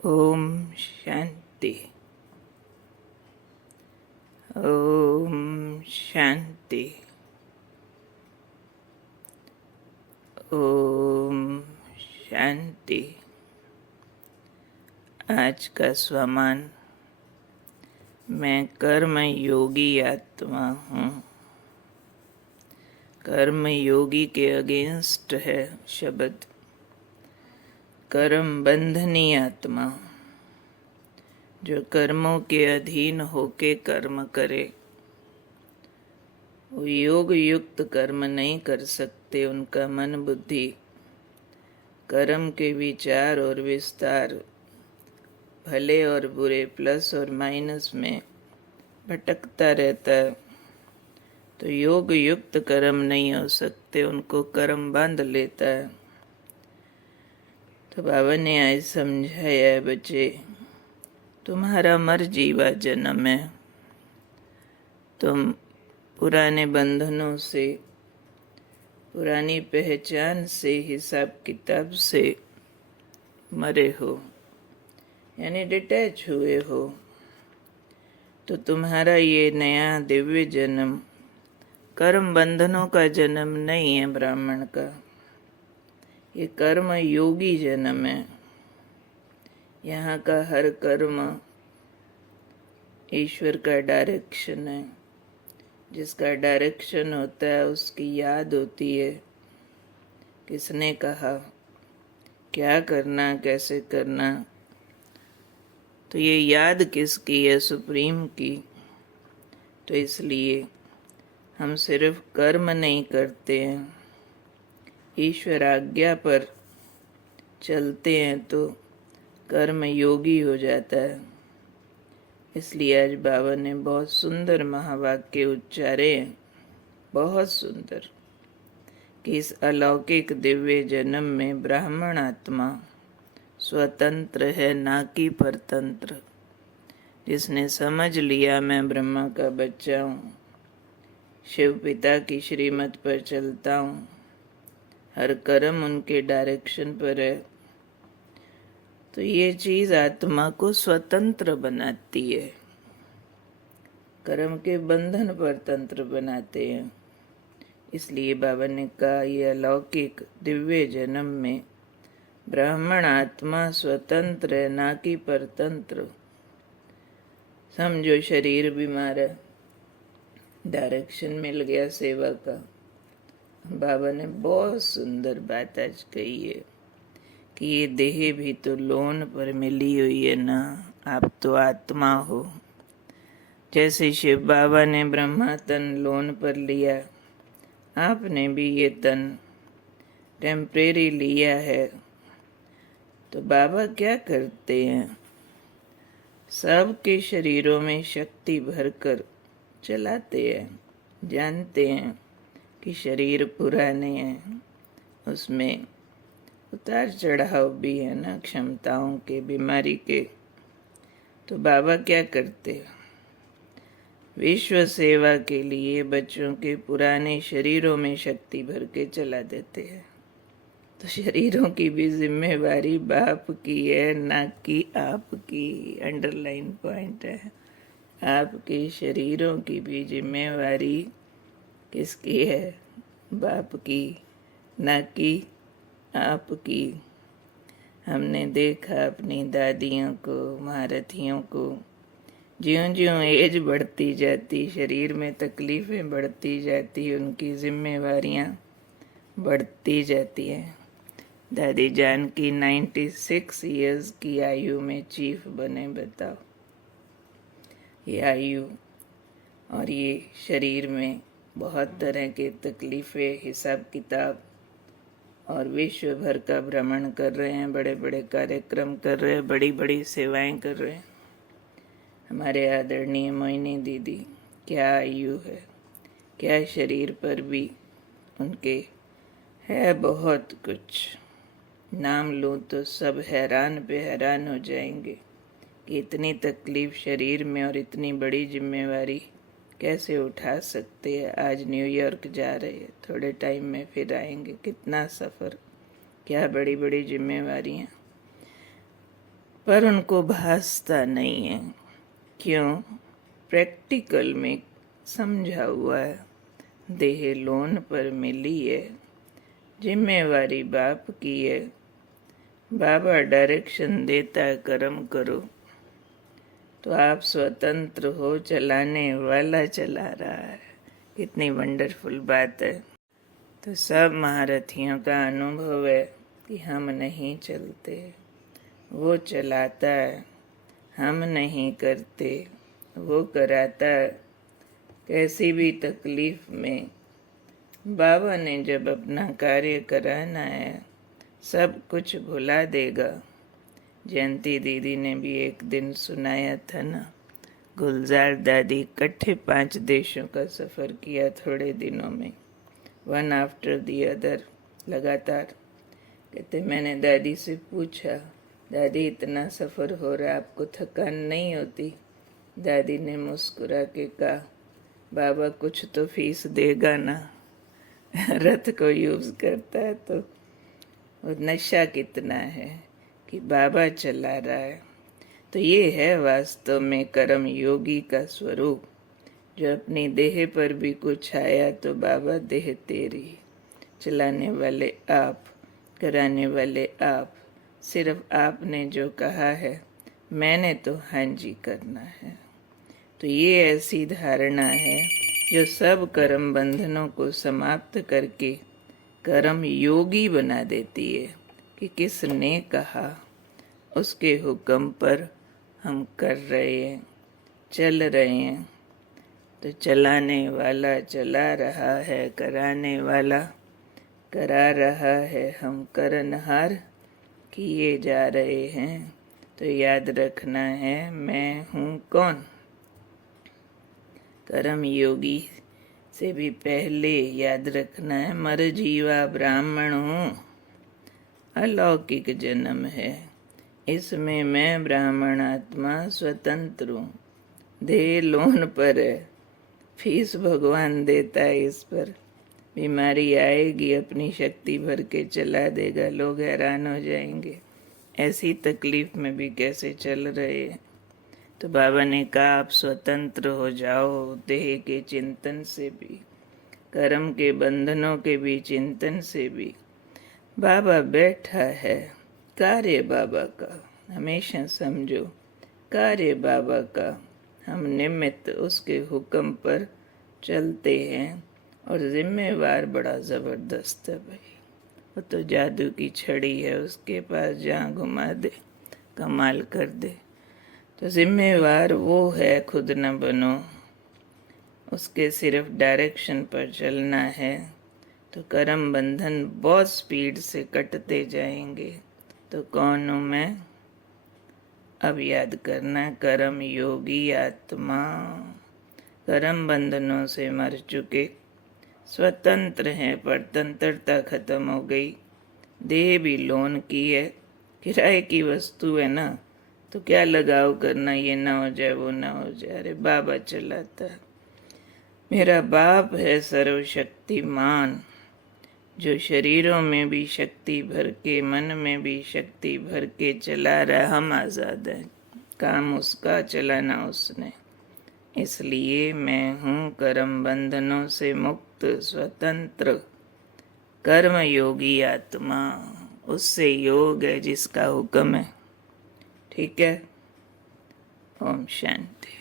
ओम शांति। ओम शांति। ओम शांति। आज का स्वमान, मैं कर्म योगी आत्मा हूँ। कर्म योगी के अगेंस्ट है शब्द कर्म बंधनी आत्मा, जो कर्मों के अधीन होके कर्म करे। वो योग युक्त कर्म नहीं कर सकते। उनका मन बुद्धि कर्म के विचार और विस्तार, भले और बुरे, प्लस और माइनस में भटकता रहता है। तो योग युक्त कर्म नहीं हो सकते, उनको कर्म बांध लेता है। तो बाबा ने आज समझाया है, बच्चे तुम्हारा मर जीवा जन्म है। तुम पुराने बंधनों से, पुरानी पहचान से, हिसाब किताब से मरे हो, यानी डिटैच हुए हो। तो तुम्हारा ये नया दिव्य जन्म कर्म बंधनों का जन्म नहीं है ब्राह्मण का, ये कर्म योगी जन्म है। यहाँ का हर कर्म ईश्वर का डायरेक्शन है। जिसका डायरेक्शन होता है उसकी याद होती है, किसने कहा, क्या करना, कैसे करना। तो ये याद किसकी है? सुप्रीम की। तो इसलिए हम सिर्फ कर्म नहीं करते हैं, ईश्वर आज्ञा पर चलते हैं तो कर्म योगी हो जाता है। इसलिए आज बाबा ने बहुत सुंदर महावाक्य उच्चारे हैं, बहुत सुंदर, कि इस अलौकिक दिव्य जन्म में ब्राह्मण आत्मा स्वतंत्र है, ना कि परतंत्र। जिसने समझ लिया मैं ब्रह्मा का बच्चा हूँ, शिव पिता की श्रीमत पर चलता हूँ, हर कर्म उनके डायरेक्शन पर है, तो ये चीज आत्मा को स्वतंत्र बनाती है। कर्म के बंधन पर तंत्र बनाते हैं। इसलिए बाबा ने कहा, ये अलौकिक दिव्य जन्म में ब्राह्मण आत्मा स्वतंत्र है, ना कि परतंत्र। समझो शरीर बीमार है, डायरेक्शन मिल गया सेवा का। बाबा ने बहुत सुंदर बात आज कही है कि ये देह भी तो लोन पर मिली हुई है ना, आप तो आत्मा हो। जैसे शिव बाबा ने ब्रह्मा तन लोन पर लिया, आपने भी ये तन टेम्परेरी लिया है। तो बाबा क्या करते हैं? सबके शरीरों में शक्ति भरकर चलाते हैं। जानते हैं कि शरीर पुराने हैं, उसमें उतार चढ़ाव भी है ना, क्षमताओं के, बीमारी के। तो बाबा क्या करते हैं? विश्व सेवा के लिए बच्चों के पुराने शरीरों में शक्ति भर के चला देते हैं। तो शरीरों की भी जिम्मेवारी बाप की है, ना कि आपकी। अंडरलाइन पॉइंट है, आपके शरीरों की भी जिम्मेवारी किसकी है? बाप की, ना कि आपकी। हमने देखा अपनी दादियों को, महारथियों को, ज्यों ज्यों एज बढ़ती जाती, शरीर में तकलीफें बढ़ती जाती, उनकी जिम्मेवारियां बढ़ती जाती हैं। दादी जान की 96 इयर्स की आयु में चीफ बने, बताओ। ये आयु और ये शरीर में बहुत तरह के तकलीफें, हिसाब किताब, और विश्व भर का भ्रमण कर रहे हैं, बड़े बड़े कार्यक्रम कर रहे हैं, बड़ी बड़ी सेवाएं कर रहे हैं। हमारे आदरणीय मोहिनी दीदी, क्या आयु है, क्या शरीर पर भी उनके है बहुत कुछ। नाम लूँ तो सब हैरान पे हैरान हो जाएंगे कि इतनी तकलीफ शरीर में और इतनी बड़ी जिम्मेवारी कैसे उठा सकते हैं। आज न्यूयॉर्क जा रहे हैं, थोड़े टाइम में फिर आएंगे। कितना सफ़र, क्या बड़ी बड़ी जिम्मेवारियाँ। पर उनको भासता नहीं है। क्यों? प्रैक्टिकल में समझा हुआ है, देह लोन पर मिली है, जिम्मेवारी बाप की है, बाबा डायरेक्शन देता है कर्म करो, तो आप स्वतंत्र हो, चलाने वाला चला रहा है। कितनी वंडरफुल बात है। तो सब महारथियों का अनुभव है कि हम नहीं चलते, वो चलाता है, हम नहीं करते, वो कराता है। कैसी भी तकलीफ में बाबा ने जब अपना कार्य कराना है, सब कुछ भुला देगा। जयंती दीदी ने भी एक दिन सुनाया था ना, गुलजार दादी इकट्ठे 5 देशों का सफ़र किया थोड़े दिनों में, वन आफ्टर दी अदर, लगातार। कहते मैंने दादी से पूछा, दादी इतना सफ़र हो रहा, आपको थकान नहीं होती? दादी ने मुस्कुरा के कहा, बाबा कुछ तो फीस देगा ना। रथ को यूज़ करता है तो। और नशा कितना है कि बाबा चला रहा है। तो ये है वास्तव में कर्म योगी का स्वरूप, जो अपनी देह पर भी कुछ आया तो बाबा देह तेरी, चलाने वाले आप, कराने वाले आप। सिर्फ आपने जो कहा है, मैंने तो हाँ जी करना है। तो ये ऐसी धारणा है जो सब कर्म बंधनों को समाप्त करके कर्म योगी बना देती है कि किसने कहा, उसके हुक्म पर हम कर रहे हैं, चल रहे हैं। तो चलाने वाला चला रहा है, कराने वाला करा रहा है, हम करनहार किए जा रहे हैं। तो याद रखना है, मैं हूँ कौन? कर्म योगी से भी पहले याद रखना है, मर जीवा ब्राह्मण हूँ, अलौकिक जन्म है, इसमें मैं ब्राह्मण आत्मा स्वतंत्र हूँ। देह लोन पर है, फीस भगवान देता है इस पर। बीमारी आएगी, अपनी शक्ति भर के चला देगा, लोग हैरान हो जाएंगे, ऐसी तकलीफ में भी कैसे चल रहे हैं। तो बाबा ने कहा आप स्वतंत्र हो जाओ, देह के चिंतन से भी, कर्म के बंधनों के भी चिंतन से भी। बाबा बैठा है, कार्य बाबा का, हमेशा समझो, कार्य बाबा का, हम निमित्त उसके हुक्म पर चलते हैं। और जिम्मेवार बड़ा ज़बरदस्त है भाई, वो तो जादू की छड़ी है, उसके पास जहाँ घुमा दे कमाल कर दे। तो जिम्मेवार वो है, खुद न बनो, उसके सिर्फ डायरेक्शन पर चलना है। तो कर्म बंधन बहुत स्पीड से कटते जाएंगे। तो कौन हूँ मैं? अब याद करना, कर्म योगी आत्मा, कर्म बंधनों से मर चुके, स्वतंत्र हैं, परतंत्रता खत्म हो गई। देह भी लोन की है, किराए की वस्तु है ना, तो क्या लगाव करना, ये ना हो जाए वो ना हो जाए। अरे बाबा चलाता है, मेरा बाप है सर्वशक्तिमान, जो शरीरों में भी शक्ति भर के, मन में भी शक्ति भर के चला रहा। हम आज़ाद हैं, काम उसका, चलाना उसने। इसलिए मैं हूँ कर्म बंधनों से मुक्त, स्वतंत्र, कर्म योगी आत्मा। उससे योग है जिसका हुक्म है। ठीक है। ओम शांति।